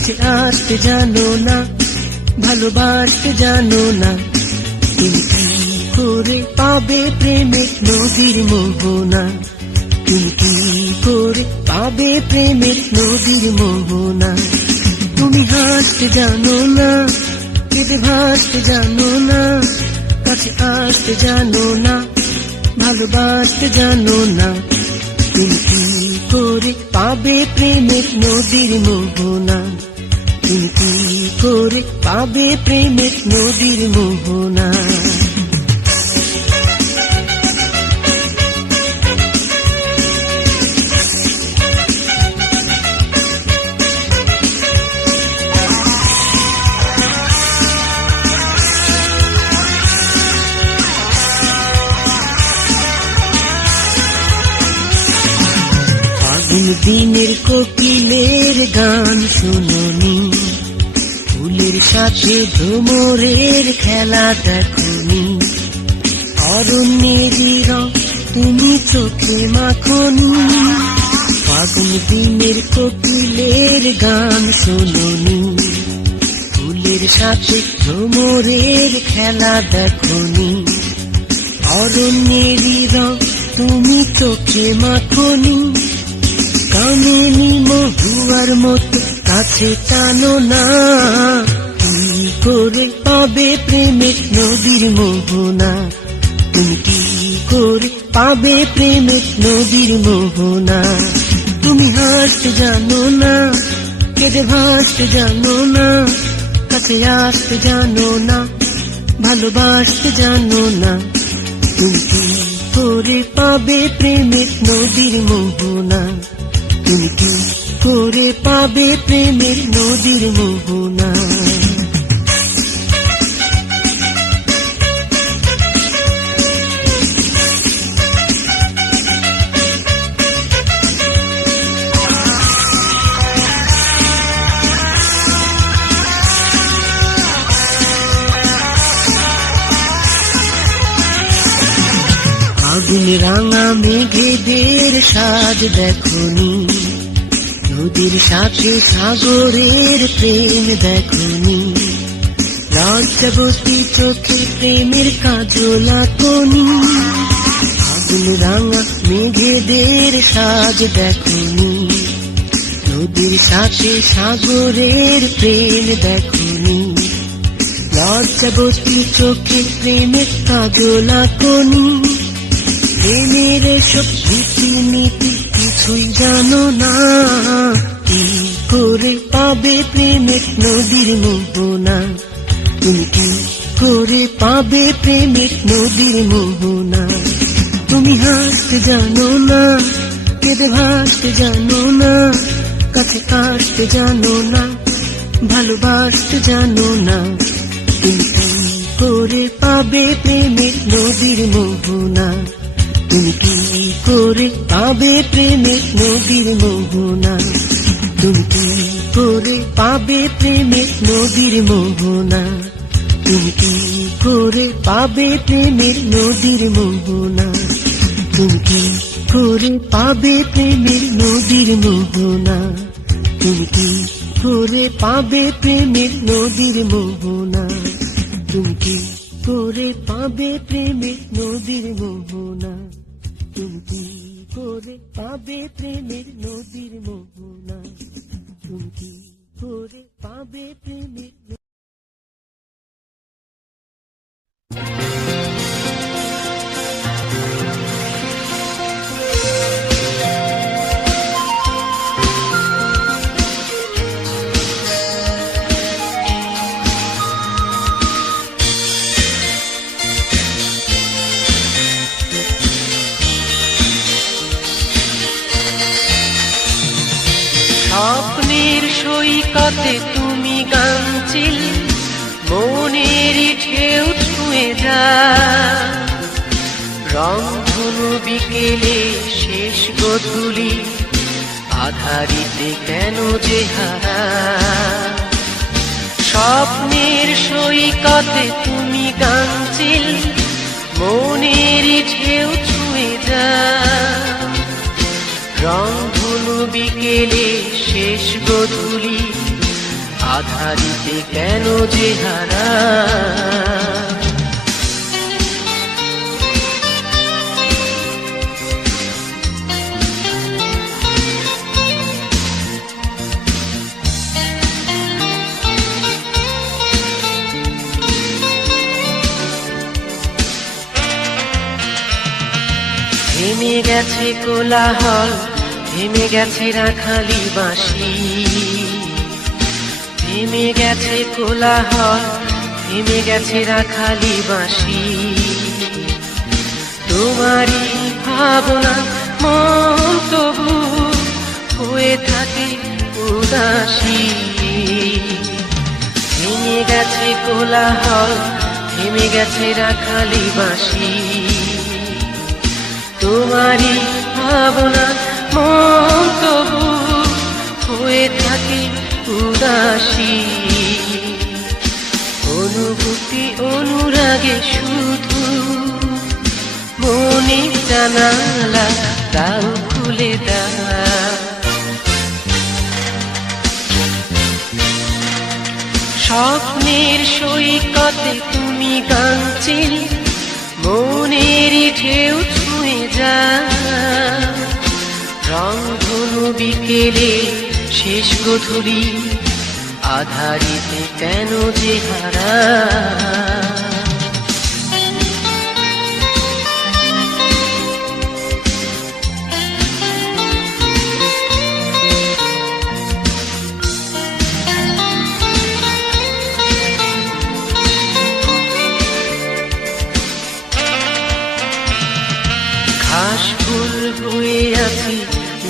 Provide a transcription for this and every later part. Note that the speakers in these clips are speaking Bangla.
কাছে আসতে জানো না ভালোবাসতে জানো না। তুমি কি করে পাবে প্রেমের নদীর মোহনা? তুমি কি করে পাবে প্রেমের নদীর মোহনা? তুমি হাসতে জানো না কেটে ভাসতে জানো না, কাছে আসতে জানো না ভালোবাসতে জানো না। তুমি কি করে পাবে প্রেমের নদীর মোহনা? কি করে পাবে প্রেমের নদীর মোহনা ভ্রমরের খেলা দেখুনি। অরণ্যের তুমি চোখে মাখনি। ফাগুন দিনের কোকিলের গান শুনুনি। ফুলের সাথে ভ্রমরের খেলা দেখুনি। অরণ্যের তুমি চোখে মাখনি। কামিনী মহুয়ার মতো কাছে টানো না। করে পাবে প্রেমের নদীর মোহনা। তুমি কি করে পাবে প্রেমের নদীর মোহনা? তুমি হাসতে জানো না, কেঁদে ভাসতে জানো না, কাছে আসতে জানো না, ভালোবাসতে জানো না। তুমি কি করে পাবে প্রেমের নদীর মোহনা? তুমি কি করে পাবে প্রেমের নদীর মোহনা? আগুন রাঙা মেঘেদের সাজ দেখনি। নদীর সাথে সাগরের প্রেম দেখনি। লজ্জাবতী চোখে প্রেমের কাজল আঁকনি। আগুন রাঙা মেঘেদের সাজ দেখনি। নদীর সাথে সাগরের প্রেম দেখনি। লজ্জাবতী চোখে প্রেমের কাজল আঁকনি। প্রেমের সব নীতি কিছু কিছুই জানো না। কি করে পাবে প্রেমের নদীর মোহনা? তুমি কি করে পাবে প্রেমের নদীর মোহনা? তুমি হাসতে জানো না, কেঁদে ভাসতে জানো না, কাছে আসতে জানো না, ভালোবাসতে জানো না। তুমি করে পাবে প্রেমের নদীর মোহনা? তুমি কি করে পাবে প্রেমের নদীর মোহনা? তুমি কি করে পাবে প্রেমের নদীর মোহনা? তুমি কি করে পাবে প্রেমের নদীর মোহনা? তুমি কি করে পাবে প্রেমের নদীর মোহনা? তুমি কি করে পাবে প্রেমের নদীর মোহনা? তুমি কি করে পাবে প্রেমের নদীর মোহনা? তুমি করে পাবে প্রেমের নদীর মোহনা? রংধনু বিকেলে শেষ গধুলি, আধারিতে কেন যে স্বপ্নের সৈকতে তুমি গামছিল মনের ঢেউ ছুঁয়ে যা। রংধনু বিকেলে শেষ গধুলি, আধারিতে কেন যে হারা? গেছে কোলাহল, থেমে গেছে রাখালি বাঁশি। থেমে গেছে কোলাহল, থেমে গেছে রাখালি বাঁশি। তোমারই ভাবনা মন তবু হয়ে থাকে উদাসী। থেমে গেছে কোলাহল, থেমে গেছে রাখালি বাঁশি। তোমারই ভাবনা মন তবু হয়ে থাকে উদাসী। অনুভূতি অনুরাগে শুধু মনে জানালা তাও খুলে দাও। স্বপ্নের সৈকতে তুমি গাঞ্চিল মনের ঢেউ ছুঁয়ে রং রংধনু বিকেলে শেষ গধুলি আধারিতে কেন যে হারা?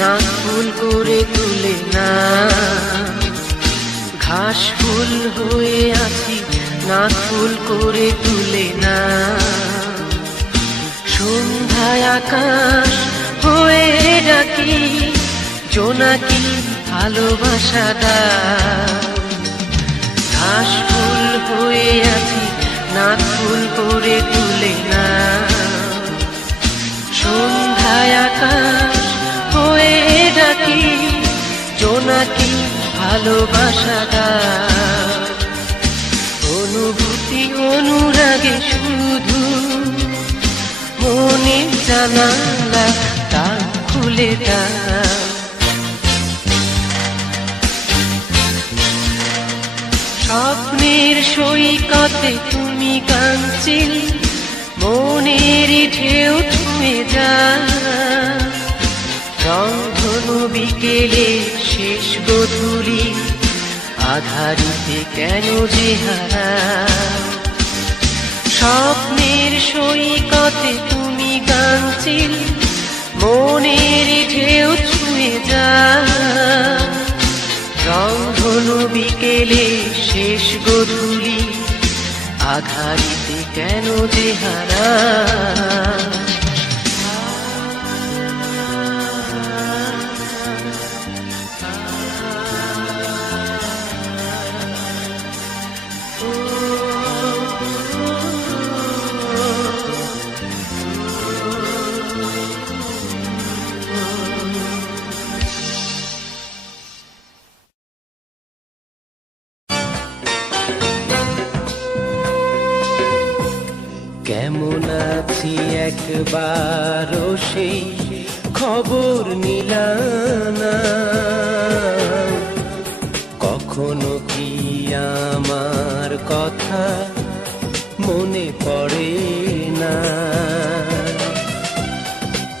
না, ফুল করে তুলে না। ঘাস ফুল হয়ে আছি না ফুল করে তুলে না। সন্ধ্যায় আকাশ হয়ে ডাকি, জোনাকি ভালোবাসা দাও ঘাস ফুল হয়ে আছি না ফুল করে তুলে না। সন্ধ্যায় ভালোবাসা দাও অনুভূতি, অনুরাগে শুধু মনে জানালা তা খুলে দাও। স্বপ্নের সৈকতে তুমি কাঞ্চিল মনের ঢেউ ছুঁয়ে যা রংধনু বিকেলে শেষ গধূলি আধারিতে কেন যে স্বপ্নের সৈকতে তুমি গানছিল মনের ঢেউ ছুঁয়ে যা। রংধনু বিকেলে শেষ গধূলি আধারিতে কেন যে হারা? মনে পড়ে না।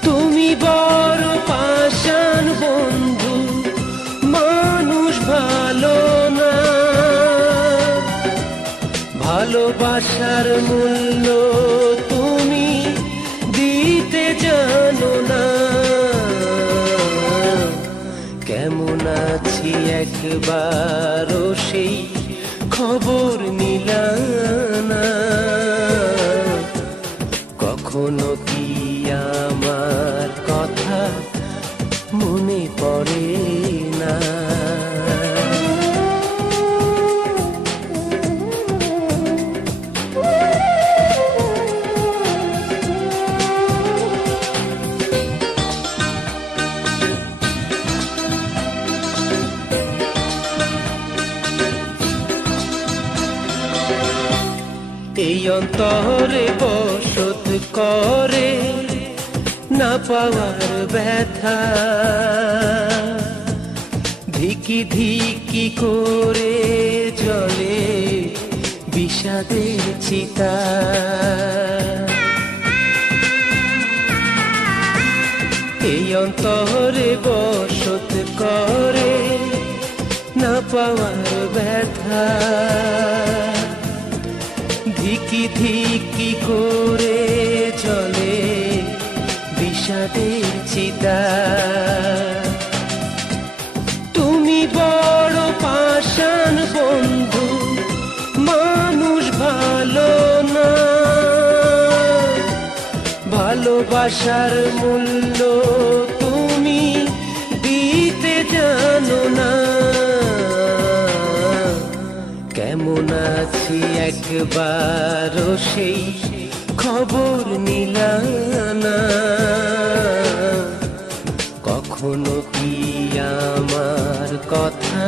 তুমি বড় পাষাণ বন্ধু, মানুষ ভালো না। ভালোবাসার মূল্য তুমি দিতে জানো না। কেমন আছি একবারও সেই খবর নিলানা কখনো কি আমার কথা মনে পড়ে না? এই অন্তরে বসত করে না পাওয়ার ব্যথা। ধিকি ধিকি করে জলে বিষাদের চিতা। এই অন্তরে বসত করে না পাওয়ার ব্যথা। ধিকি ধিকি করে চিতা তুমি বড় পাষাণ বন্ধু, মানুষ ভালো না। ভালোবাসার মূল্য তুমি দিতে জানো না। কেমন আছি একবারও সেই খবর নিলানা কখনো কি আমার কথা?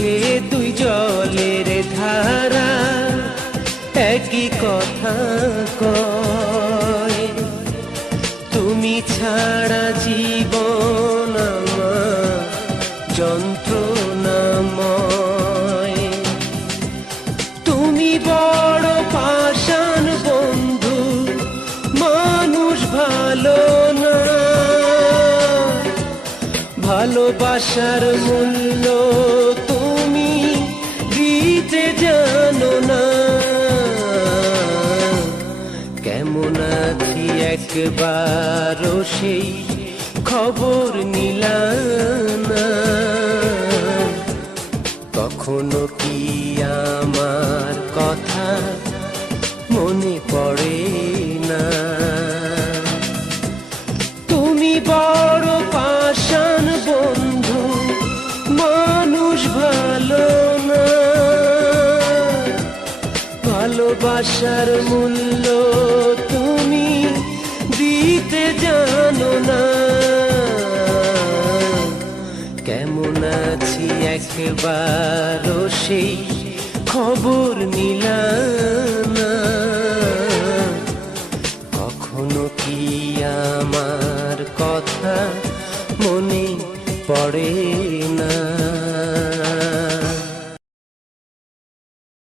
চোখে দুই জলের ধারা? একই কথা কয়। তুমি ছাড়া জীবন আমার তুমি বড় পাষাণ মানুষ ভালো না। ভালোবাসার মূল্য না কেমন আছি সেই খবর নিলানা কখনো কি আমার কথা মনে পড়ে না? তুমি বড় পাষাণ বন্ধু, মানুষ ভালো ভালোবাসার মূল্য তুমি দিতে জানো না। কেমন আছি একবারও সেই খবর নিলাম কখনো কি আমার কথা মনে পড়ে না?